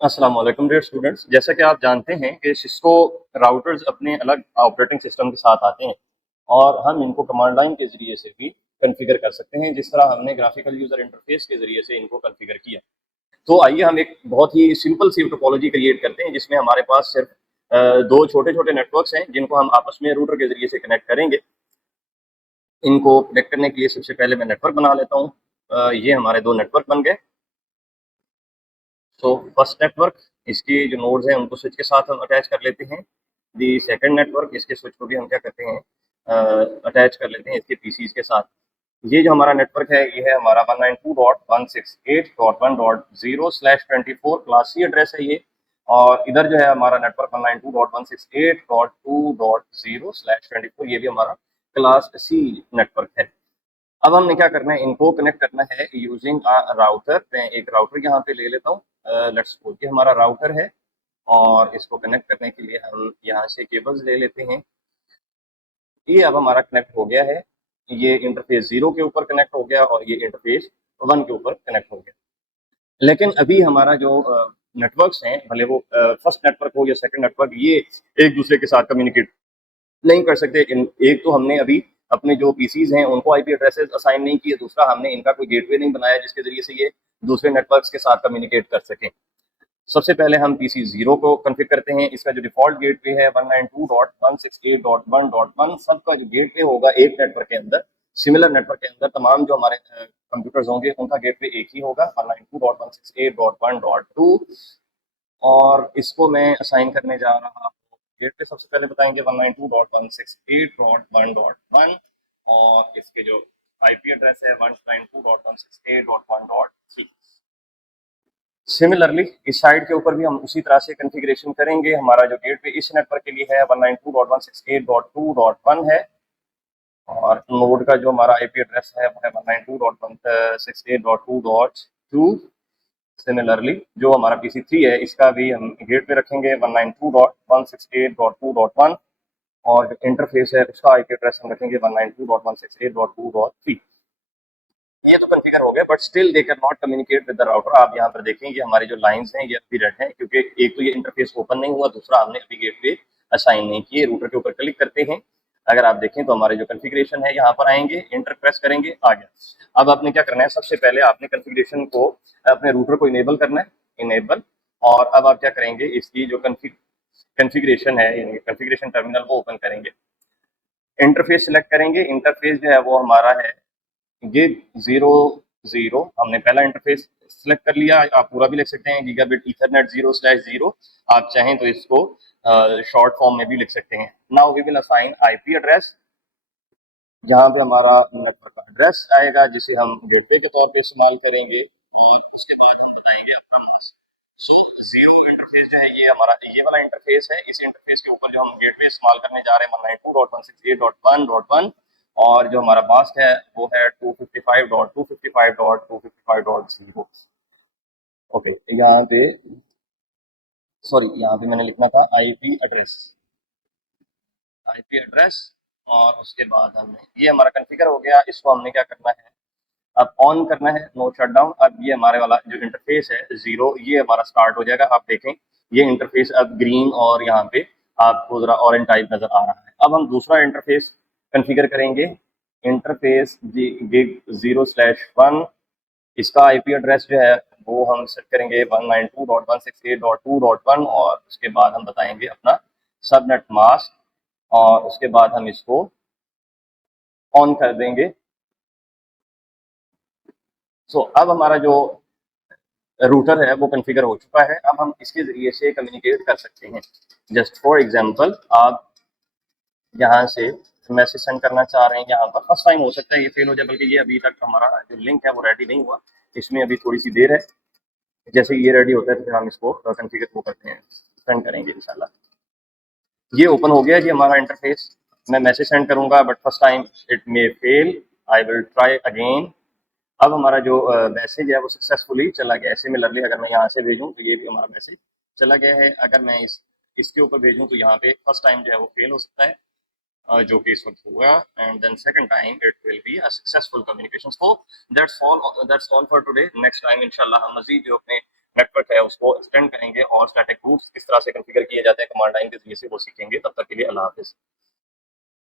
अस्सलाम वालेकुम dear students. जैसा कि आप जानते हैं कि सिस्को राउटर्स अपने अलग ऑपरेटिंग सिस्टम के साथ आते हैं और हम इनको कमांड लाइन के ज़रिए से भी कॉन्फ़िगर कर सकते हैं, जिस तरह हमने ग्राफिकल यूज़र इंटरफ़ेस के ज़रिए से इनको कॉन्फ़िगर किया। तो आइए हम एक बहुत ही सिंपल सी टोपोलॉजी क्रिएट करते हैं, जिसमें हमारे पास सिर्फ 2 छोटे-छोटे नेटवर्क्स हैं, जिनको हम आपस में रूटर के ज़रिए से कनेक्ट करेंगे। इनको कनेक्ट करने के लिए सबसे पहले मैं नेटवर्क बना लेता हूँ। ये हमारे 2 नेटवर्क बन गए। तो फर्स्ट नेटवर्क, इसके जो नोड्स हैं उनको स्विच के साथ हम अटैच कर लेते हैं। दी सेकंड नेटवर्क, इसके स्विच को भी हम क्या करते हैं, अटैच कर लेते हैं इसके पीसीज के साथ। ये जो हमारा नेटवर्क है, ये है हमारा 192.168.1.0/24 क्लास सी एड्रेस है ये। और इधर जो है हमारा नेटवर्क 192.168.2.0/24, ये भी हमारा क्लास सी नेटवर्क है। अब हमने क्या करना है, इनको कनेक्ट करना है यूजिंग राउटर। मैं एक राउटर यहाँ पे ले लेता हूँ। लेट्स सपोज कि हमारा राउटर है और इसको कनेक्ट करने के लिए हम यहाँ से केबल्स ले लेते हैं। ये अब हमारा कनेक्ट हो गया है। ये इंटरफेस 0 के ऊपर कनेक्ट हो गया और ये इंटरफेस 1 के ऊपर कनेक्ट हो गया। लेकिन अभी हमारा जो नेटवर्क्स हैं, भले वो फर्स्ट नेटवर्क हो या सेकंड नेटवर्क, ये एक दूसरे के साथ कम्युनिकेट नहीं कर सकते। एक तो हमने अभी अपने जो पीसीज हैं उनको आईपी एड्रेसेस असाइन नहीं किए, दूसरा हमने इनका कोई गेटवे नहीं बनाया जिसके जरिए से ये दूसरे नेटवर्क्स के साथ कम्युनिकेट कर सकें। सबसे पहले हम पीसी 0 को कॉन्फ़िगर करते हैं। इसका जो डिफ़ॉल्ट गेटवे है 192.168.1.1, सबका जो गेटवे होगा एक नेटवर्क के अंदर, सिमिलर नेटवर्क के अंदर तमाम जो हमारे कंप्यूटर्स होंगे उनका गेटवे एक ही होगा, 192.168.1.2। और इसको मैं असाइन करने जा रहा हूँ। गेटवे सबसे पहले बताएंगे 192.168.1.1 और इसके जो आईपी एड्रेस है 192.168.1.3। सिमिलरली इस साइड के ऊपर भी हम उसी तरह से कॉन्फ़िगरेशन करेंगे। हमारा जो गेटवे इस नेटवर्क के लिए है 192.168.2.1 है और नोड का जो हमारा आईपी एड्रेस है वो है 192.168.2.2। सिमिलरली जो हमारा पीसी 3 है, इसका भी हम गेटवे रखेंगे 192.168.2.1 और जो इंटरफेस है उसका आईपी एड्रेस हम रखेंगे 192.168.2.3। ये तो कॉन्फ़िगर हो गया, but still they can not communicate with the router. आप यहाँ पर देखें कि हमारी जो लाइंस हैं ये अभी रेड हैं, क्योंकि एक तो ये इंटरफेस ओपन नहीं हुआ, दूसरा हमने अभी गेटवे असाइन नहीं किए। रूटर के ऊपर क्लिक करते हैं, अगर आप देखें तो हमारे जो कॉन्फ़िगरेशन है यहाँ पर आएंगे, इंटर प्रेस करेंगे, आ गया। अब आपने क्या करना है, सबसे पहले आपने कॉन्फ़िगरेशन को अपने रूटर को इनेबल करना है, इनेबल। और अब आप क्या करेंगे, इसकी जो कॉन्फ़िगरेशन है, कॉन्फ़िगरेशन टर्मिनल वो ओपन करेंगे, इंटरफेस सिलेक्ट करेंगे। इंटरफेस जो है वो हमारा है गिग 0 0। हमने पहला इंटरफेस सिलेक्ट कर लिया। आप पूरा भी लिख सकते हैं, गीगाबिट ईथरनेट 0/0। आप चाहें तो इसको शॉर्ट फॉर्म में भी लिख सकते हैं। Now we will assign IP address, जहाँ पे हमारा नेटवर्क का एड्रेस आएगा, जिसे हम गेटवे के तौर पे इस्तेमाल करेंगे। और उसके बाद हम बताएंगे अपना मास्क। सो 0 इंटरफेस जो है ये हमारा ये वाला इंटरफेस है। इस इंटरफेस के ऊपर जो हम गेटवे इस्तेमाल करने जा रहे हैं 192.168.1.1, और जो हमारा मास्क है वो है 255.255.255.0। ओके, यहाँ पे सॉरी, यहाँ पे मैंने लिखना था आईपी एड्रेस, आईपी एड्रेस। और उसके बाद हमने ये हमारा कॉन्फ़िगर हो गया। इसको हमने क्या करना है, अब ऑन करना है, नो शटडाउन। अब ये हमारे वाला जो इंटरफेस है 0, ये हमारा स्टार्ट हो जाएगा। आप देखें ये इंटरफेस अब ग्रीन और यहाँ पे आपको जरा ऑरेंज टाइप नजर आ रहा है। अब हम दूसरा इंटरफेस कॉन्फ़िगर करेंगे, इंटरफेस गिग 0/1। इसका आईपी एड्रेस जो है वो हम सेट करेंगे 192.168.2.1 और उसके बाद हम बताएंगे अपना सबनेट मास्क और उसके बाद हम इसको ऑन कर देंगे। अब हमारा जो रूटर है वो कॉन्फ़िगर हो चुका है। अब हम इसके ज़रिए से कम्युनिकेट कर सकते हैं। जस्ट फॉर एग्जांपल, आप यहाँ से मैसेज सेंड करना चाह रहे हैं, यहाँ पर फर्स्ट टाइम हो सकता है ये फेल हो जाए, बल्कि ये अभी तक हमारा जो लिंक है वो रेडी नहीं हुआ, इसमें अभी थोड़ी सी देर है। जैसे ही ये रेडी होता है तो फिर हम इसको कॉन्फ़िगर वो करते हैं, सेंड करेंगे इंशाल्लाह। ये ओपन हो गया जी हमारा इंटरफेस। मैं मैसेज सेंड करूँगा, but first time it may fail, I will try again. अब हमारा जो मैसेज है वो सक्सेसफुली चला गया है। सिमिलरली अगर मैं यहाँ से भेजूँ तो ये भी हमारा मैसेज चला गया है। अगर मैं इसके ऊपर भेजूँ तो यहाँ पे फर्स्ट टाइम जो है वो फेल हो सकता है, जो कि इस वक्त हुआ, and then second time it will be a successful communication. So that's all for today. Next time इंशाल्लाह हम मजीद जो अपने नेटवर्क है उसको एक्सटेंड करेंगे और स्टैटिक रूट्स किस तरह से कॉन्फ़िगर किए जाते हैं कमांड लाइन के ज़रिए से वो सीखेंगे। तब तक के लिए अल्लाह हाफ़िज़।